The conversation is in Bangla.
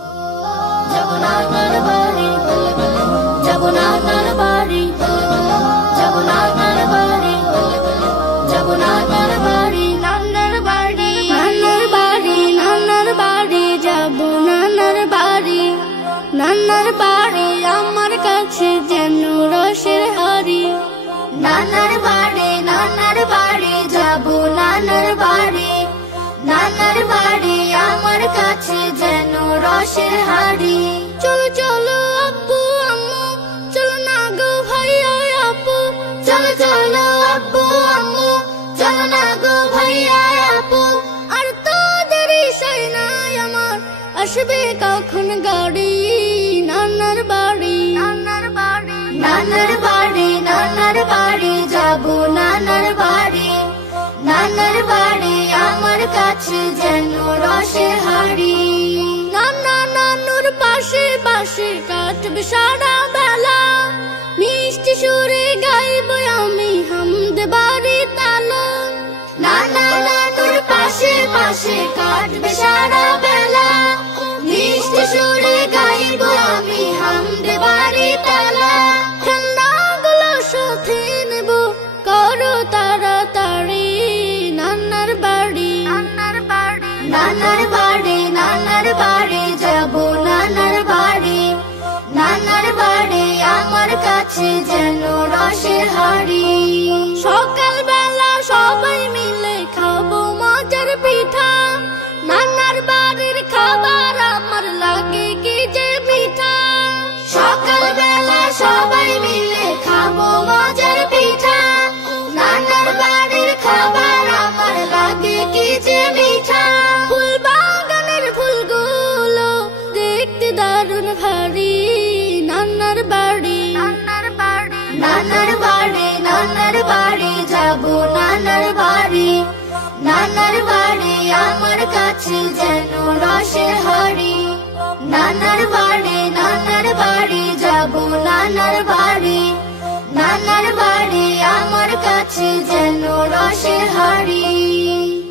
যাব নানার বাড়ি, যাব নানার বাড়ি, যাব নানার বাড়ি, যাব নানার বাড়ি, নানার বাড়ি, নানার বাড়ি, নানার বাড়ি, যাব নানার বাড়ি। নানার বাড়ি আমার কাছে যেন রসের হাড়ি। নানার বাড়ি, নানার বাড়ি, যাব নানার বাড়ি। নানার বাড়ি আমার কাছে যেন রসের হাড়ি। চলো চলো আব্বু আম্মু, চলো না গো ভাইয়া আপু, চলো চলো আব্বু আম্মু, চলো না গো ভাইয়া আপু। আর তোদের ইশারায় নাই আমার আসবে কখন গাড়ি। নানার বাড়ি, নানার বাড়ি, নানার বাড়ি, নানার বাড়ি, যাব নানার বাড়ি। নানার বাড়ি আমার কাছে যেন রসের হাড়ি। নানা নানুর পাশে পাশে কাটবে সারা বেলা, মিষ্টি সুরে গাইব আমি হামদ বাড়ি তালা। নানা নানুর পাশে পাশে কাটবে সারা বেলা, মিষ্টি সুরে গাইব আমি হামদ বাড়ি তালা। খেলনাগুলো সাথে নেব করো তাড়াতাড়ি। নানার বাড়ি, নানার বাড়ি, নানার বাড়ি, নানার বাড়ি, যাব নানার বাড়ি। নানার বাড়ি আমার কাছে যেন রসের হাড়ি। সকাল বেলা সবাই মিলে খাবো মজার পিঠা, নানার বাড়ির খাবার আমার লাগে কি যে মিঠা। সকাল বেলা সবাই মিলে খাবো মজার পিঠা, নানার বাড়ির খাবার আমার লাগে কি যে মিঠা। ফুল বাগানের ফুলগুলো দেখতে দারুণ ভারী। নানার বাড়ি, নানার বাড়ি, নানার বাড়ি, নানার বাড়ি, যাব নানার বাড়ি। নানার বাড়ি আমার কাছে যেন রসের হাড়ি। নানার বাড়ি, নানার বাড়ি, যাব নানার বাড়ি। নানার বাড়ি আমার কাছে যেন রসের হাড়ি।